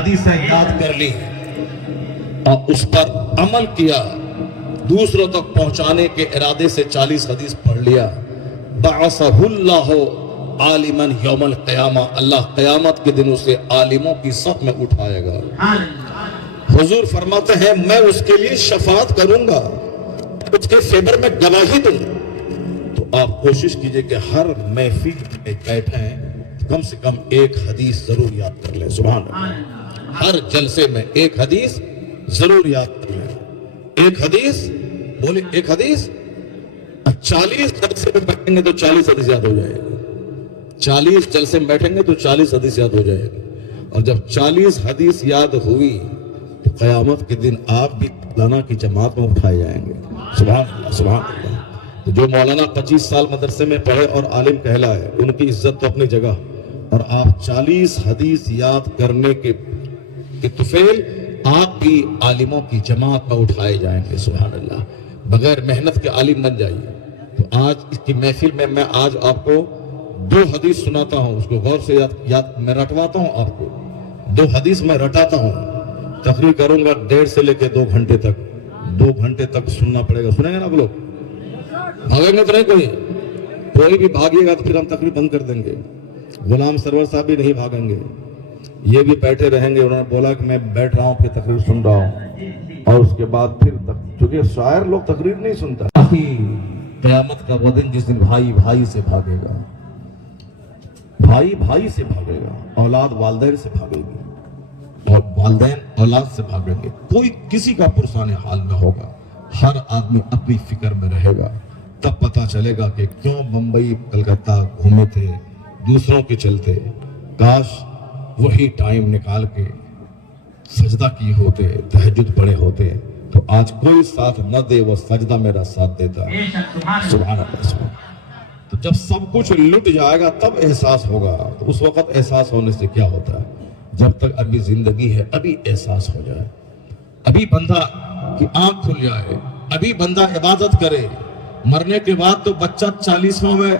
حدیثیں یاد کر لی اور اس پر عمل کیا، دوسروں تک پہنچانے کے ارادے سے 40 حدیث پڑھ لیا، بعثہ اللہ عالما یوم القیامہ، اللہ قیامت کے دن اسے عالموں کی صف میں اٹھائے گا۔ حضور فرماتے ہیں میں اس کے لیے شفاعت کروں گا، اس کے فیور میں گواہی دوں۔ تو آپ کوشش کیجئے کہ ہر محفل میں بیٹھے ہیں کم سے کم ایک حدیث ضرور یاد کر لیں۔ سبحان اللہ، ہر جلسے میں ایک حدیث ضرور یاد کر لیں۔ ایک حدیث بولے، ایک حدیث 40 جلسے میں بیٹھیں گے تو 40 حدیث یاد ہو جائے گی، 40 جلسے میں بیٹھیں گے تو 40 حدیث یاد ہو جائے گی، اور جب 40 حدیث یاد ہوئی تو قیامت کے دن آپ بھی مولانا کی جماعت میں اٹھائے جائیں گے۔ سبحان اللہ، سبحان اللہ۔ تو جو مولانا 25 سال مدرسے میں پڑھے اور عالم کہلائے ان کی عزت تو اپنی جگہ، اور آپ 40 حدیث یاد کرنے کے طفیل آپ بھی عالموں کی جماعت میں اٹھائے جائیں گے۔ سبحان اللہ، بغیر محنت کے عالم بن جائیے۔ تو آج اس کی محفل میں آج آپ کو 2 حدیث سناتا ہوں، اس کو غور سے یاد میں رٹواتا ہوں، آپ کو 2 حدیث میں رٹاتا ہوں، تقریر کروں گا 1.5 سے لے کے 2 گھنٹے تک، 2 گھنٹے تک سننا پڑے گا۔ سنیں گے نا آپ لوگ؟ بھاگیں گے تو نہیں، کوئی بھی بھاگیے گا تو پھر ہم تقریر بند کر دیں گے۔ غلام سرور صاحب بھی نہیں بھاگیں گے، یہ بھی بیٹھے رہیں گے۔ انہوں نے بولا کہ میں بیٹھ رہا ہوں پھر تقریر سن رہا ہوں، اور اس کے بعد پھر چونکہ شاعر لوگ تقریر نہیں سنتا۔ قیامت کا وہ دن جس دن بھائی بھائی سے بھاگے گا، بھائی بھائی سے بھاگے گا، اولاد والدین سے بھاگے گی، اور والدین اولاد سے بھاگیں گے۔ کوئی کسی کا پرسان حال نہ ہوگا، ہر آدمی اپنی فکر میں رہے گا۔ تب پتا چلے گا کہ کیوں بمبئی کلکتہ گھومے تھے دوسروں کے چلتے، کاش وہی ٹائم نکال کے سجدہ کیے ہوتے، تہجد پڑھے ہوتے، تو آج کوئی ساتھ نہ دے وہ سجدہ میرا ساتھ دیتا۔ سبحان اللہ، سبحان اللہ۔ تو جب سب کچھ لٹ جائے گا تب احساس ہوگا۔ تو اس وقت احساس ہونے سے کیا ہوتا ہے؟ جب تک ابھی زندگی ہے ابھی احساس ہو جائے، ابھی بندہ کی آنکھ کھل جائے، ابھی بندہ عبادت کرے۔ مرنے کے بعد تو بچہ 40واں میں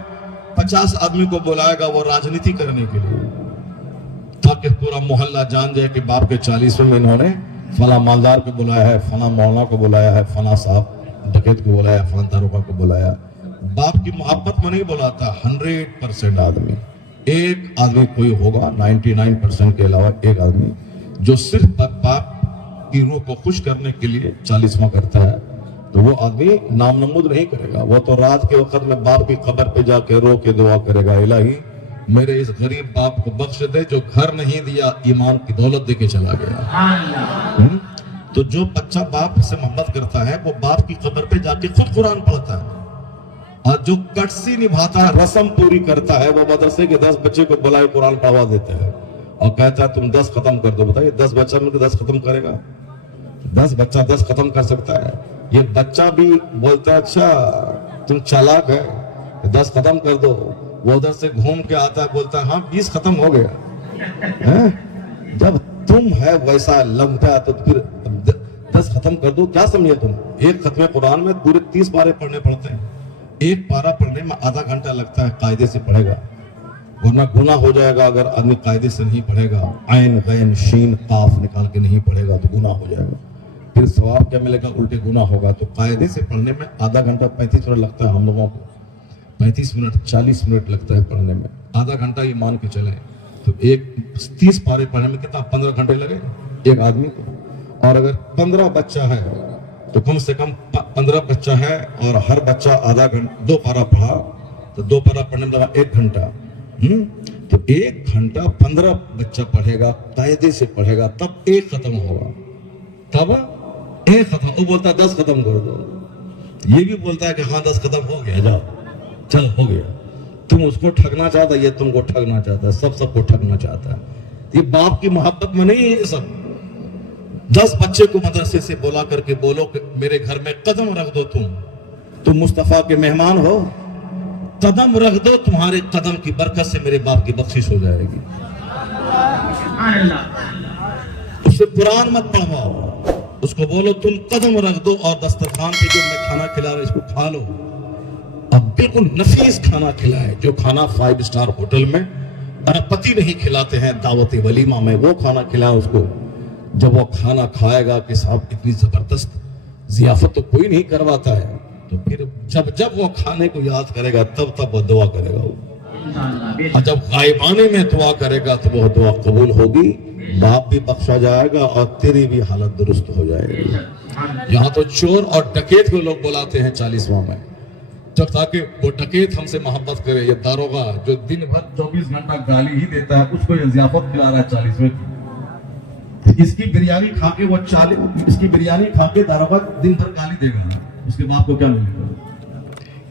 50 آدمی کو بلائے گا وہ راجنیتی کرنے کے لیے، تاکہ پورا محلہ جان جائے کہ باپ کے 40ویں میں انہوں نے فلاں مالدار کو بلایا ہے، فلاں مولانا کو بلایا ہے، فلاں صاحب ڈکیت کو بلایا، فلاں داروغہ کو بلایا۔ باپ کی محبت میں نہیں بلاتا 100% آدمی، ایک آدمی کوئی ہوگا 99% کے علاوہ ایک آدمی جو صرف باپ کی روح کو خوش کرنے کے لیے 40واں کرتا ہے، تو وہ آدمی نام نمود نہیں کرے گا۔ وہ تو رات کے وقت میں باپ کی قبر پہ جا کے رو کے دعا کرے گا، الہی میرے اس غریب باپ کو بخش دے جو گھر نہیں دیا ایمان کی دولت دے کے چلا گیا۔ تو جو بچہ باپ سے محبت کرتا ہے وہ باپ کی قبر پہ جا کے خود قرآن پڑھتا ہے، اور جو کٹسی نبھاتا ہے، رسم پوری کرتا ہے، وہ مدرسے کے 10 بچے کو بلائے قرآن پڑھوا دیتا ہے اور کہتا ہے تم 10 ختم کر دو۔ بتائیے 10 بچہ مل کے 10 ختم کرے گا؟ 10 بچہ 10 ختم کر سکتا ہے؟ یہ بچہ بھی بولتا ہے اچھا تم چالاک ہے 10 ختم کر دو، وہ ادھر سے گھوم کے آتا ہے بولتا ہے ہاں 20 ختم ہو گیا۔ جب تم ہے ویسا لنگٹا تو پھر 10 ختم کر دو، کیا سمجھے تم؟ ایک ختم قرآن میں پورے 30 پارے پڑھنے پڑتے ہیں، ایک پارہ پڑھنے میں آدھا گھنٹہ لگتا ہے، قاعدے سے پڑھے گا، ورنہ گناہ ہو جائے گا اگر آدمی قاعدے سے نہیں پڑھے گا، عین غین شین قاف نکال کے نہیں پڑھے گا تو گناہ ہو جائے گا، پھر ثواب کیا ملے گا؟ الٹے گناہ ہوگا۔ تو قاعدے سے پڑھنے میں آدھا گھنٹہ 35 منٹ لگتا ہے، ہم لوگوں کو 35 منٹ 40 منٹ لگتا ہے پڑھنے میں، آدھا گھنٹہ یہ مان کے چلیں تو ایک 30 پارے پڑھنے میں کتنا 15 گھنٹے لگے ایک آدمی کو۔ اور اگر 15 بچہ ہے تو کم سے کم 15 بچہ ہے اور ہر بچہ آدھا گھنٹہ 2 پارہ پڑھا تو 2 پارہ پڑھنے میں لگا 1 گھنٹہ، تو 1 گھنٹہ 15 بچہ پڑھے گا، قاعدے سے پڑھے گا، تب 1 ختم ہوگا، تب 1 ختم۔ وہ بولتا ہے 10 ختم کر دو، یہ بھی بولتا ہے کہ ہاں 10 ختم ہو گیا، جاؤ چل ہو گیا۔ تم اس کو ٹھگنا چاہتا ہے، یہ تم کو ٹھگنا چاہتا ہے، سب کو ٹھگنا چاہتا ہے۔ یہ باپ کی محبت میں نہیں ہے یہ سب۔ 10 بچے کو مدرسے سے بولا کر کے بولو کہ میرے گھر میں قدم رکھ دو، تم مصطفیٰ کے مہمان ہو، قدم رکھ دو، تمہارے قدم کی برکت سے میرے باپ کی بخشش ہو جائے گی۔ اسے قرآن مت پڑھواؤ، اس کو بولو تم قدم رکھ دو اور دسترخوان پہ جو میں کھانا کھلا رہا اس کو کھا لو۔ اب بالکل نفیس کھانا کھلائے، جو کھانا 5 اسٹار ہوٹل میں اربپتی نہیں کھلاتے ہیں دعوت ولیمہ میں، وہ کھانا کھلائیں اس کو. جب وہ کھانا کھائے گا کہ صاحب اتنی زبردست ضیافت تو کوئی نہیں کرواتا ہے، تو پھر جب وہ کھانے کو یاد کرے گا تب وہ دعا کرے گا. اور جب غائبانے میں دعا کرے گا تو وہ دعا قبول ہوگی، باپ بھی بخشا جائے گا اور تیری بھی حالت درست ہو جائے گی. یہاں تو چور اور ڈکیت کو لوگ بلاتے ہیں 40واں میں، جب تاکہ وہ ڈکیت ہم سے محبت کرے. یہ داروغہ جو دن بھر 24 گھنٹہ گالی ہی دیتا ہے، اس کو یہ ضیافت کھلا رہا ہے 40ویں کی. اس کی بریانی کھا کے داروغہ دن بھر گالی دے گا، اس کے باپ کو کیا ملے گا؟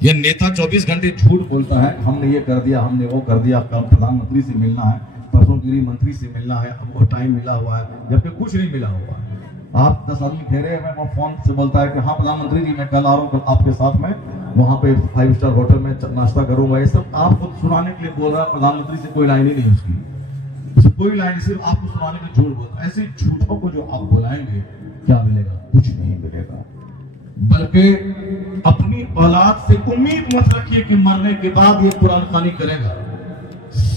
یہ نیتا 24 گھنٹے جھوٹ بولتا ہے، ہم نے یہ کر دیا، ہم نے وہ کر دیا، کل پردھان منتری سے ملنا ہے، پرسوں گریہ منتری سے ملنا ہے، اب وہ ٹائم ملا ہوا ہے، جبکہ کچھ نہیں ملا ہوا ہے. آپ 10 آدمی گھیرے ہیں، وہ فون سے بولتا ہے کہ ہاں پردھان منتری جی میں کل آ رہا ہوں آپ کے ساتھ، میں وہاں پہ 5 اسٹار ہوٹل میں ناشتہ کروں گا. یہ سب آپ کو سنانے کے لیے بول رہا ہے، پردھان منتری سے کوئی لائن ہی نہیں اس کی، کوئی لائن، صرف آپ کو سنانے کے جھوٹ بولتا ہے. ایسے جھوٹوں کو جو آپ بلائیں گے کیا ملے گا؟ کچھ نہیں ملے گا. بلکہ اپنی اولاد سے امید مت رکھیے کہ مرنے کے بعد یہ قرآن خوانی کرے گا.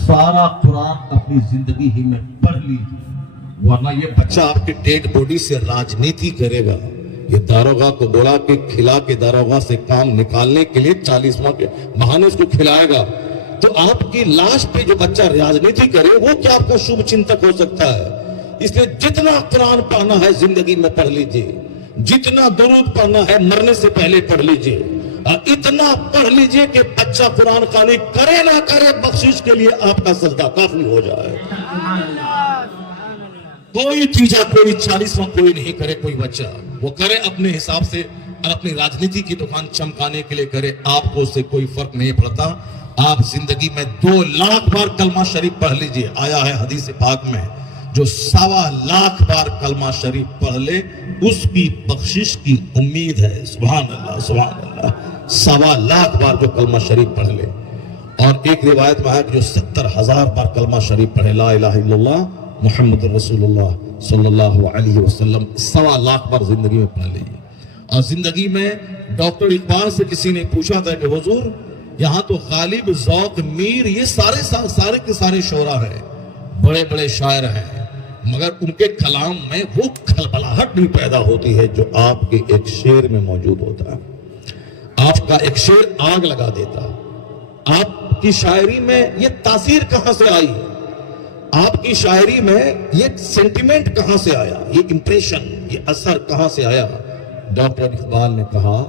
سارا قرآن اپنی زندگی ہی میں پڑھ لیجیے، ورنہ یہ بچہ آپ کی ڈیڈ باڈی سے راجنیتی کرے گا. یہ داروغہ کو بولا کہ کھلا کے داروغہ سے کام نکالنے کے لیے 40واں کے بہانے اس کو کھلائے گا. تو آپ کی لاش پہ جو بچہ راجنیتی کرے وہ کیا آپ کا شبھ چنتک ہو سکتا ہے؟ اس لیے جتنا قرآن پڑھنا ہے زندگی میں پڑھ لیجیے، جتنا درود پڑھنا ہے مرنے سے پہلے پڑھ لیجیے، اور اتنا پڑھ لیجیے کہ بچہ قرآن خوانی کرے نہ کرے بخشش کے لیے آپ کا سجدہ کافی ہو جائے. کوئی تیجا کوئی 40واں کوئی نہیں کرے، کوئی بچہ وہ کرے اپنے حساب سے اور اپنی راجنیتی کی دکان چمکانے کے لیے کرے، آپ کو اس سے کوئی فرق نہیں پڑتا. آپ زندگی میں 2 لاکھ بار کلمہ شریف پڑھ لیجئے. آیا ہے حدیث پاک میں جو 1.25 لاکھ بار کلمہ شریف پڑھ لے اس کی بخشش کی امید ہے. سبحان اللہ سبحان اللہ. 1.25 لاکھ بار جو کلمہ شریف پڑھ لے. اور ایک روایت میں ہے کہ جو 70,000 بار کلمہ شریف پڑھے لا الہ الا اللہ محمد رسول اللہ صلی اللہ علیہ وسلم، 1.25 لاکھ بار زندگی میں پڑھ لیجیے. اور زندگی میں ڈاکٹر اقبال سے کسی نے پوچھا تھا کہ حضور یہاں تو غالب، ذوق، میر یہ سارے کے سارے شعراء ہیں، بڑے بڑے شاعر ہیں، مگر ان کے کلام میں وہ کھلبلاہٹ نہیں پیدا ہوتی ہے جو آپ کے ایک شعر میں موجود ہوتا ہے. آپ کا ایک شعر آگ لگا دیتا. آپ کی شاعری میں یہ تاثیر کہاں سے آئی؟ آپ کی شاعری میں یہ سینٹیمنٹ کہاں سے آیا؟ یہ امپریشن، یہ اثر کہاں سے آیا؟ ڈاکٹر اقبال نے کہا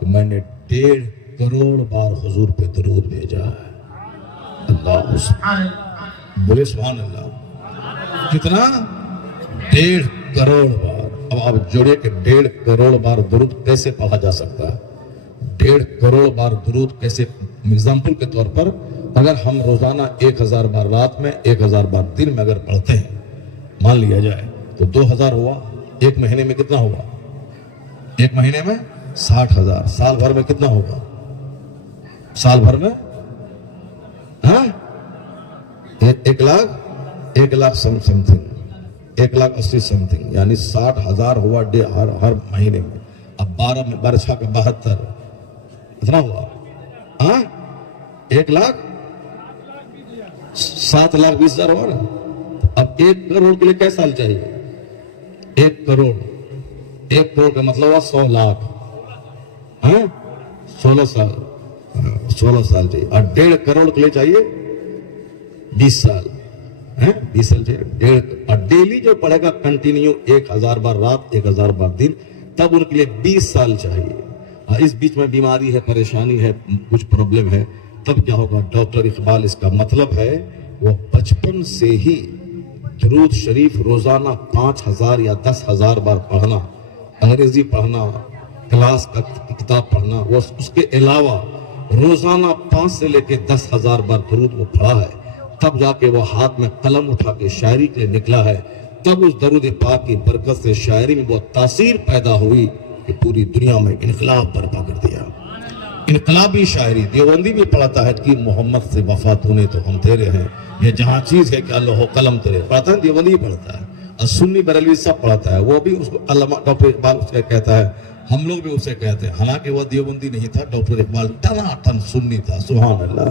کہ میں نے 1.5 کروڑ بار حضور پہ درود بھیجا ہے. اللہ بولے سبحان اللہ. کتنا؟ 1.5 کروڑ بار. اب آپ جوڑے کہ 1.5 کروڑ بار درود کیسے پڑھا جا سکتا ہے؟ 1.5 کروڑ بار درود کیسے؟ ایگزامپل کے طور پر اگر ہم روزانہ 1000 بار رات میں 1000 بار دن میں اگر پڑھتے ہیں مان لیا جائے تو 2000 ہوا. ایک مہینے میں کتنا ہوگا؟ ایک مہینے میں 60,000. سال بھر میں کتنا ہوگا؟ سال بھر میں 1 lakh some thing 1,80,000 some thing, یعنی 60,000 ہوا ہر مہینے میں. اب 12 میں 12 کا 72 اتنا ہوا. 1 لاکھ 7,20,000 ہوا نا. اب 1 کروڑ کے لیے کیا سال چاہیے؟ 1 کروڑ 1 کروڑ کا مطلب ہوا 100 لاکھ. 16 سال 16 سال چاہیے. اور 1.5 کروڑ کے لیے چاہیے 20 سال. 20 سال چاہیے. اور ڈیلی جو پڑھے گا کنٹینیو 1000 بار رات 1000 بار دن تب ان کے لیے 20 سال چاہیے. اس بیچ میں بیماری ہے، پریشانی ہے، کچھ پرابلم ہے، تب کیا ہوگا؟ ڈاکٹر اقبال اس کا مطلب ہے وہ بچپن سے ہی درود شریف روزانہ 5000 یا 10,000 بار پڑھنا، انگریزی پڑھنا، کلاس کا کتاب پڑھنا، وہ اس کے علاوہ روزانہ 5 سے لے کے 10,000 بار درود وہ پڑھا ہے. تب جا کے وہ ہاتھ میں قلم اٹھا کے شاعری کے لیے نکلا ہے. تب اس درود پاک کی برکت سے شاعری میں وہ تاثیر پیدا ہوئی کہ پوری دنیا میں انقلاب برپا کر دیا. انقلابی شاعری دیوبندی بھی پڑھتا ہے کہ محمد سے وفا تو نے تو ہم تیرے ہیں، یہ جہاں چیز ہے کہ اللہ قلم تیرے. پڑھتا ہے دیوبندی بھی پڑھتا ہے، اور سنی بریلوی سب پڑھتا ہے. وہ بھی اس کو علامہ ڈاکٹر اقبال اسے کہتا ہے، ہم لوگ بھی اسے کہتے ہیں. حالانکہ وہ دیوبندی نہیں تھا، ڈاکٹر اقبال ٹنا ٹن سنی تھا. سبحان اللہ.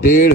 1.5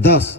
10,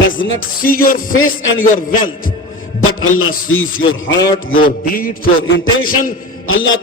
does not see your face and your wealth, but Allah sees your heart, your deeds, your intention. Allah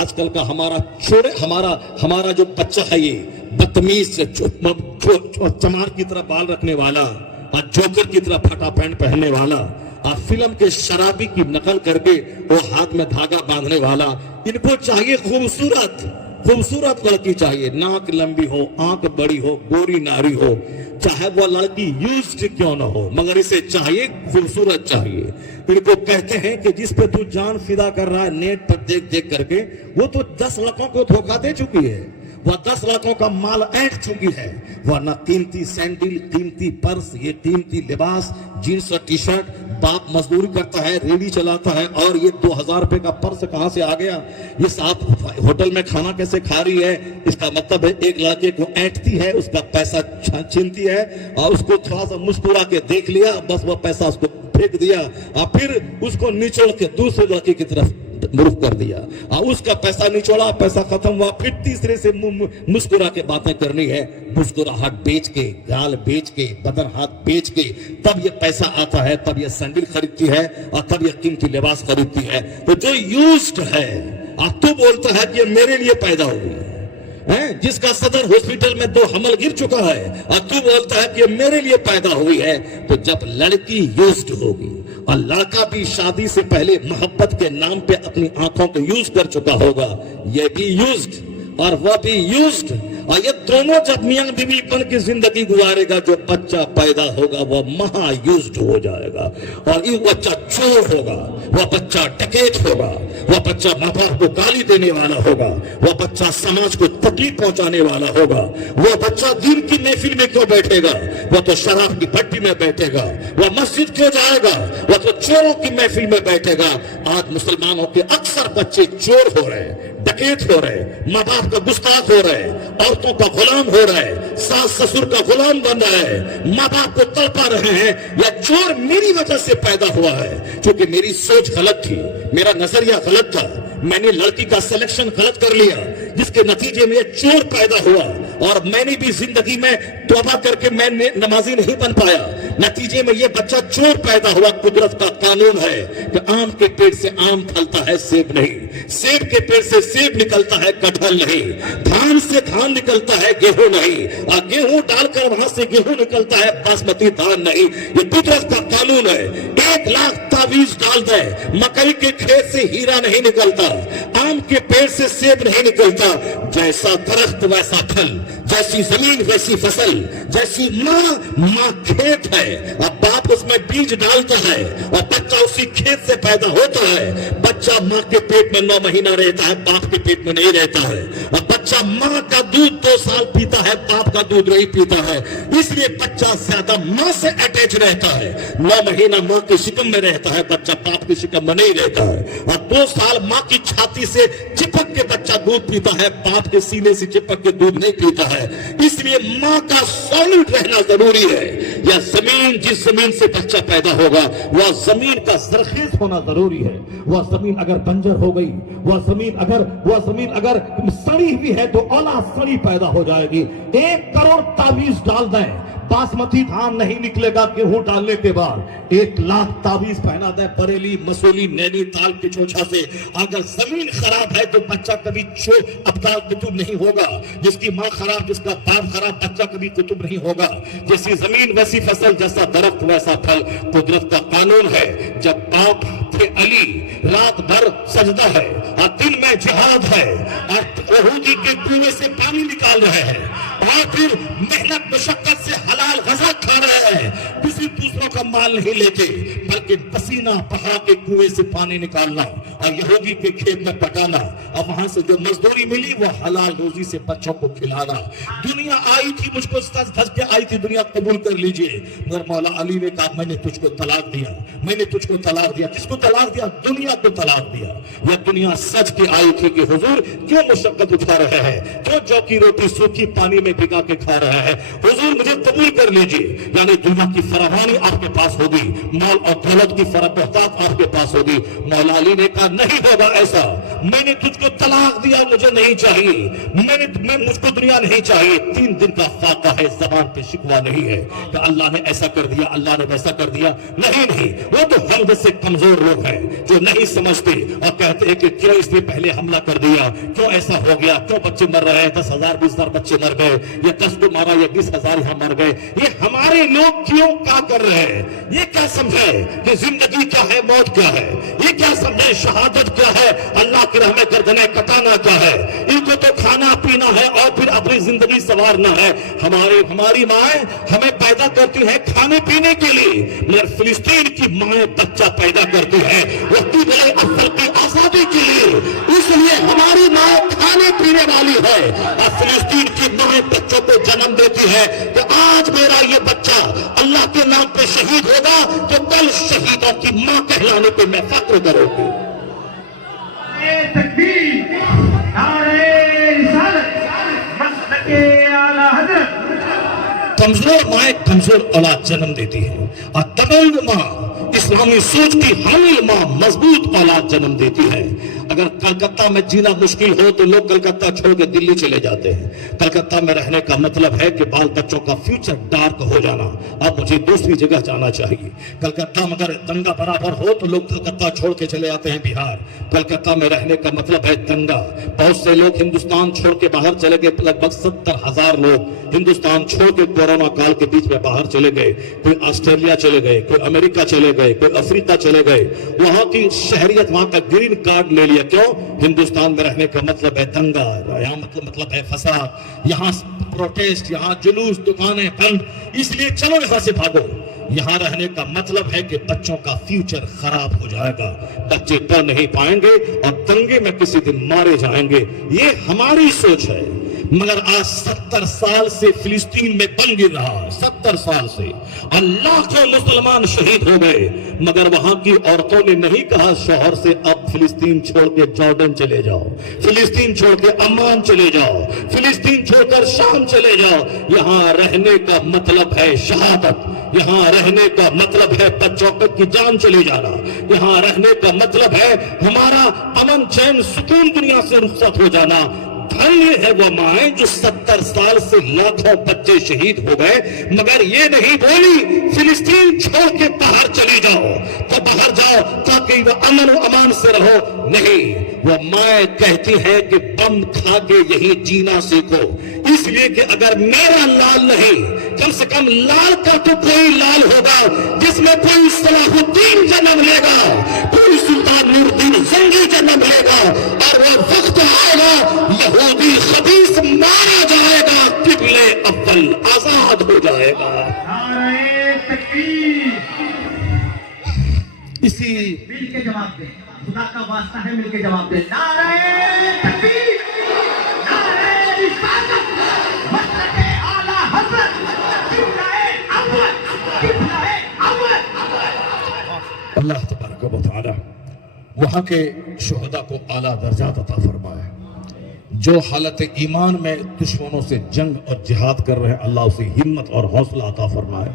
آج کل کا ہمارا جو بچہ ہے یہ بدتمیز چمار کی طرح بال رکھنے والا اور جوکر کی طرح پھٹا پینٹ پہننے والا اور فلم کے شرابی کی نقل کر کے وہ ہاتھ میں دھاگا باندھنے والا، ان کو چاہیے خوبصورت لڑکی چاہیے، ناک لمبی ہو، آنکھ بڑی ہو، گوری ناری ہو، چاہے وہ لڑکی یوزڈ کیوں نہ ہو، مگر اسے چاہیے خوبصورت چاہیے۔ ان کو کہتے ہیں کہ جس پہ تو جان فدا کر رہا ہے نیٹ پر دیکھ کر کے، وہ تو 10 لڑکوں کو دھوکہ دے چکی ہے، وہ 10 لڑکوں کا مال اینٹ چکی ہے، ورنہ قیمتی سینڈل، قیمتی پرس، یہ قیمتی لباس، جینس اور ٹی شرٹ، باپ مزدوری کرتا ہے، ریڑھی چلاتا ہے، اور یہ 2000 روپے کا پرس کہاں سے آ گیا؟ یہ صاحب ہوٹل میں کھانا کیسے کھا رہی ہے؟ اس کا مطلب ہے ایک لڑکے کو اینٹتی ہے، اس کا پیسہ چھینتی ہے، اور اس کو تھوڑا سا مسکرا کے دیکھ لیا، بس وہ پیسہ اس کو پھینک دیا، اور پھر اس کو نچوڑ کے دوسرے لڑکے کی طرف رخ کر دیا، اور اس کا پیسہ نچوڑا، پیسہ ختم ہوا، پھر تیسرے سے مسکرا کے باتیں کرنی ہے، مسکراہٹ بیچ کے، گال بیچ کے، بدن ہاتھ بیچ کے، تب یہ پیسہ آتا ہے، تب یہ سینڈل خریدتی ہے، اور تب یہ قیمتی لباس خریدتی ہے۔ تو جو یوزڈ ہے، اب تو بولتا ہے کہ یہ میرے لیے پیدا ہوئی ہے، جس کا صدر ہاسپٹل میں 2 حمل گر چکا ہے، اور تو بولتا ہے کہ یہ میرے لیے پیدا ہوئی ہے۔ تو جب لڑکی یوزڈ ہوگی اور لڑکا بھی شادی سے پہلے محبت کے نام پہ اپنی آنکھوں کو یوز کر چکا ہوگا، یہ بھی یوزڈ اور وہ بھی یوزڈ، اور یہ دونوں جب میاں بیوی بن کے زندگی گزارے گا، جو بچہ پیدا ہوگا وہ مہا یوزڈ ہو جائے گا، اور یہ بچہ چور ہوگا، وہ بچہ ڈکیت ہوگا، وہ بچہ ماں باپ کو گالی دینے والا ہوگا، وہ بچہ سماج کو تکلیف پہنچانے والا ہوگا، وہ بچہ دین کی محفل میں کیوں بیٹھے گا؟ وہ تو شراب کی بھٹی میں بیٹھے گا، وہ مسجد کیوں جائے گا؟ وہ تو چوروں کی محفل میں بیٹھے گا۔ آج مسلمانوں کے اکثر بچے چور ہو رہے ہیں، ڈکیت ہو رہے ہیں، ماں باپ کا گستاخ ہو رہے ہیں، عورتوں کا غلام ہو رہا ہے، ساس سسر کا غلام بن رہا ہے، ماں باپ کو تڑپا رہے ہیں۔ یا چور میری وجہ سے پیدا ہوا ہے، کیونکہ میری سوچ غلط تھی، میرا نظریہ غلط تھا، میں نے لڑکی کا سلیکشن غلط کر لیا، جس کے نتیجے میں چور پیدا ہوا، اور میں نے بھی زندگی میں توبہ کر کے میں نمازی نہیں بن پایا، نتیجے میں یہ بچہ چور پیدا ہوا۔ قدرت کا قانون ہے کہ آم کے پیڑ سے آم پھلتا ہے، سیب نہیں، سیب کے پیڑ سے سیب نکلتا ہے، کٹہل نہیں، دھان سے دھان نکلتا ہے، گیہوں نہیں، اور گیہوں ڈال کر وہاں سے گیہوں نکلتا ہے، باسمتی دھان نہیں۔ یہ قدرت کا قانون ہے۔ 1 لاکھ تعویذ ڈال دے، مکئی کے کھیت سے ہیرا نہیں نکلتا، آم کے پیڑ سے سیب نہیں نکلتا۔ جیسا درخت ویسا پھل، جیسی زمین ویسی فصل، جیسی ماں کھیت ہے، اور باپ اس میں بیج ڈالتا ہے، اور بچہ اسی کھیت سے پیدا ہوتا ہے۔ بچہ ماں کے پیٹ میں 9 مہینہ رہتا ہے، باپ کے پیٹ میں نہیں رہتا ہے، اور بچہ ماں کا دودھ 2 سال پیتا ہے، باپ کا دودھ نہیں پیتا ہے، اس لیے بچہ زیادہ ماں سے اٹیچ رہتا ہے۔ 9 مہینہ ماں کے شکم میں رہتا ہے، بچہ باپ کے شکم میں نہیں رہتا ہے، اور 2 سال ماں کی چھاتی سے چپک کے بچہ دودھ پیتا ہے، باپ کے سینے سے چپک کے دودھ نہیں پیتا ہے۔ اس لیے ماں کا سالڈ رہنا ضروری ہے۔ یا زمین، جس زمین سے بچہ پیدا ہوگا وہ زمین کا زرخیز ہونا ضروری ہے۔ وہ زمین اگر بنجر ہو گئی، وہ زمین اگر سڑی ہوئی ہے تو اولاد سڑی پیدا ہو جائے گی۔ 1 کروڑ تعویذ ڈال دیں، باسمتی دھان نہیں نکلے گا گیہوں ڈالنے کے بعد۔ 1 لاکھ تعویذ پہنا دے بریلی، مسولی، نینی تال کے چوچھا سے، اگر زمین خراب ہے تو بچہ کبھی ابدال قطب نہیں ہوگا۔ جس کی ماں خراب، جس کا باپ خراب، بچہ کبھی قطب نہیں ہوگا۔ جیسی زمین ویسی فصل، جیسا درخت ویسا پھل۔ قدرت کا قانون ہے، جب باپ تھے علی رات بھر سجدہ ہے اور دن میں جہاد ہے، اور یہودی کے کنویں سے پانی نکال رہے ہیں، اور پھر محنت مشقت سے حلال غذا کھا رہے ہیں، کسی دوسروں کا مال نہیں لیتے، بلکہ پسینہ بہا کے کنویں سے پانی نکالنا اور یہودی کے کھیت میں پکانا، اور وہاں سے جو مزدوری ملی وہ حلال روزی سے بچوں کو کھلانا۔ دنیا آئی تھی، مجھ کو سج دھج کے آئی تھی، دنیا قبول کر لیجئے، مگر مولا علی نے کہا میں نے تجھ کو طلاق دیا، میں نے تجھ کو طلاق دیا۔ کس کو طلاق دیا؟ دنیا کو طلاق دیا۔ یہ دنیا سج کے آئی تھی کہ حضور کیوں مشقت اٹھا رہے ہیں، کیوں جو کی روٹی سوکھی پانی میں بھگا کے کھا رہے ہیں، حضور مجھے قبول کر لیجئے۔ یعنی دنیا کی فراوانی آپ کے پاس ہوگی، مال اور دولت کی بہتات آپ کے پاس ہوگی۔ مولا علی نے کہا نہیں ہوگا ایسا، میں نے تجھ کو طلاق دیا مجھے نہیں چاہیے، مجھ کو دنیا نہیں چاہیے، 3 دن کا فاقہ ہے، زبان پہ شکوہ نہیں ہے کہ اللہ نے ایسا کر دیا، اللہ نے ویسا کر دیا، نہیں، وہ تو ہم سے کمزور لوگ ہیں جو نہیں سمجھتے اور کہتے ہیں کہ کیوں اس نے پہلے حملہ کر دیا، کیوں ایسا ہو گیا، کیوں بچے مر رہے ہیں، 10,000 20,000 بچے مر گئے، یا 10 کو مارا یا 20,000 یہاں مر گئے، یہ ہمارے لوگ کیوں کیا کر رہے ہیں؟ یہ کیا سمجھے کہ زندگی کیا ہے، موت کیا ہے؟ یہ کیا سمجھے شہادت کیا ہے، اللہ کی راہ میں گردنیں کٹانا کیا ہے؟ ان کو تو کھانا پینا ہے اور پھر اپنی زندگی سنوارنا ہے۔ ہماری مائیں ہمیں پیدا کرتی ہیں کھانے پینے کے لیے، مگر فلسطین کی مائیں بچہ پیدا کرتی ہے وہ قبلہ اول کی آزادی کے لیے، اس لیے ہماری ماں کھانے پینے والی ہے، اور فلسطین کی مائیں بچوں کو جنم دیتی ہے کہ آج میرا یہ بچہ اللہ کے نام پہ شہید ہوگا تو کل شہیدوں کی ماں کہلانے پہ میں فخر کروں گی۔ تکبیر، نعرہ رسالت، مسلک اعلیٰ حضرت۔ کمزور مائیں کمزور اولاد جنم دیتی ہے، اور دبنگ ماں، اسلامی سوچ کی حامل ماں مضبوط اولاد جنم دیتی ہے۔ اگر کلکتہ میں جینا مشکل ہو تو لوگ کلکتہ چھوڑ کے دلی چلے جاتے ہیں۔ کلکتہ میں رہنے کا مطلب ہے کہ بال بچوں کا فیوچر ڈارک ہو جانا، اب مجھے دوسری جگہ جانا چاہیے۔ کلکتہ میں اگر دنگا برابر ہو تو لوگ کلکتہ چھوڑ کے چلے آتے ہیں بہار۔ کلکتہ میں رہنے کا مطلب ہے دنگا۔ بہت سے لوگ ہندوستان چھوڑ کے باہر چلے گئے، لگ بھگ 70,000 لوگ ہندوستان چھوڑ کے کورونا کال کے بیچ میں باہر چلے گئے، کوئی آسٹریلیا چلے گئے، کوئی امریکہ چلے گئے، کوئی افریقہ چلے گئے، وہاں کی شہریت، وہاں کا گرین کارڈ لے لیا۔ کیوں؟ ہندوستان میں رہنے کا مطلب ہے دنگا، یہاں مطلب ہے فساد، یہاں پروٹیسٹ، یہاں جلوس، دکانیں بند، اس لیے چلو یہاں سے بھاگو۔ یہاں رہنے کا مطلب ہے کہ بچوں کا فیوچر خراب ہو جائے گا، بچے پڑھ نہیں پائیں گے اور دنگے میں کسی دن مارے جائیں گے، یہ ہماری سوچ ہے۔ مگر آج 70 سال سے فلسطین میں بن گر رہا، 70 سال سے، اور لاکھوں مسلمان شہید ہو گئے، مگر وہاں کی عورتوں نے نہیں کہا شوہر سے اب فلسطین چھوڑ کے جارڈن چلے جاؤ، فلسطین چھوڑ کے عمان چلے جاؤ، فلسطین چھوڑ کر شام چلے جاؤ۔ یہاں رہنے کا مطلب ہے شہادت، یہاں رہنے کا مطلب ہے بچوں کی جان چلے جانا، یہاں رہنے کا مطلب ہے ہمارا امن چین سکون دنیا سے رخصت ہو جانا۔ دھنیہ ہے وہ مائیں جو 70 سال سے لاکھوں بچے شہید ہو گئے، مگر یہ نہیں بولی فلسطین چھوڑ کے باہر چلے جاؤ، تو باہر جاؤ تاکہ وہ امن و امان سے رہو، نہیں، وہ مائیں کہتی ہیں کہ بم کھا کے یہی جینا سیکھو، اس لیے کہ اگر میرا لال نہیں، کم سے کم لال کا تو کوئی لال ہوگا جس میں کوئی صلاح الدین جنم لے گا، کوئی سلطان نور الدین زنگی جنم لے گا، اور وہ وقت آئے گا یہودی خبیث مارا جائے گا، قبلہ اول آزاد ہو جائے گا۔ نعرہ تکبیر، اسی مل کے جواب دیں، خدا کا واسطہ ہے، مل کے جواب دیں۔ نعرہ تکبیر، نعرہ رسالت، مسلک اعلیٰ حضرت، قبلہ اول، قبلہ اول۔ اللہ تبارک و تعالی وہاں کے شہداء کو اعلیٰ درجات عطا فرمائے، جو حالت ایمان میں دشمنوں سے جنگ اور جہاد کر رہے ہیں اللہ اسے ہمت اور حوصلہ عطا فرمائے،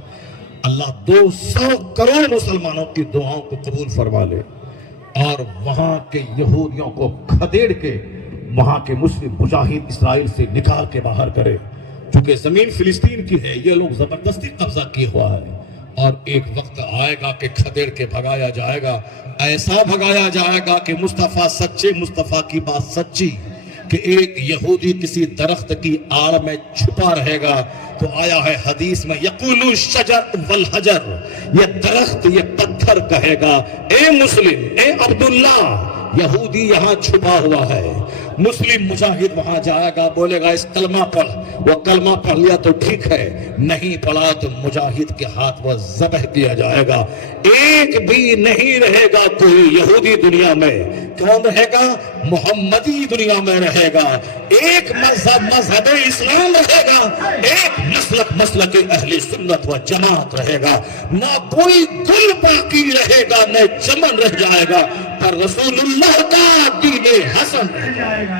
اللہ 200 کروڑ مسلمانوں کی دعاؤں کو قبول فرما لے، اور وہاں کے یہودیوں کو کھدیڑ کے وہاں کے مسلم مجاہد اسرائیل سے نکال کے باہر کرے، چونکہ زمین فلسطین کی ہے، یہ لوگ زبردستی قبضہ کیے ہوا ہے، اور ایک وقت آئے گا کہ کھدیڑ کے بھگایا جائے گا، ایسا بھگایا جائے گا کہ مصطفیٰ سچے، مصطفیٰ کی بات سچی، کہ ایک یہودی کسی درخت کی آڑ میں چھپا رہے گا تو آیا ہے حدیث میں یقول الشجر والحجر، یہ درخت یہ پتھر کہے گا اے مسلم، اے عبداللہ، یہودی یہاں چھپا ہوا ہے، مسلم مجاہد وہاں جائے گا، بولے گا اس کلمہ پڑھ، وہ کلمہ پڑھ لیا تو ٹھیک ہے، نہیں پڑھا تو مجاہد کے ہاتھ وہ ذبح کیا جائے گا، ایک بھی نہیں رہے گا کوئی یہودی دنیا میں، کون رہے گا؟ محمدی دنیا میں رہے گا، ایک مذہب اسلام رہے گا، ایک مسلک اہل سنت و جماعت رہے گا، نہ کوئی گل باقی رہے گا، نہ چمن رہ جائے گا، پر رسول اللہ کا دین حسن رہ جائے گا۔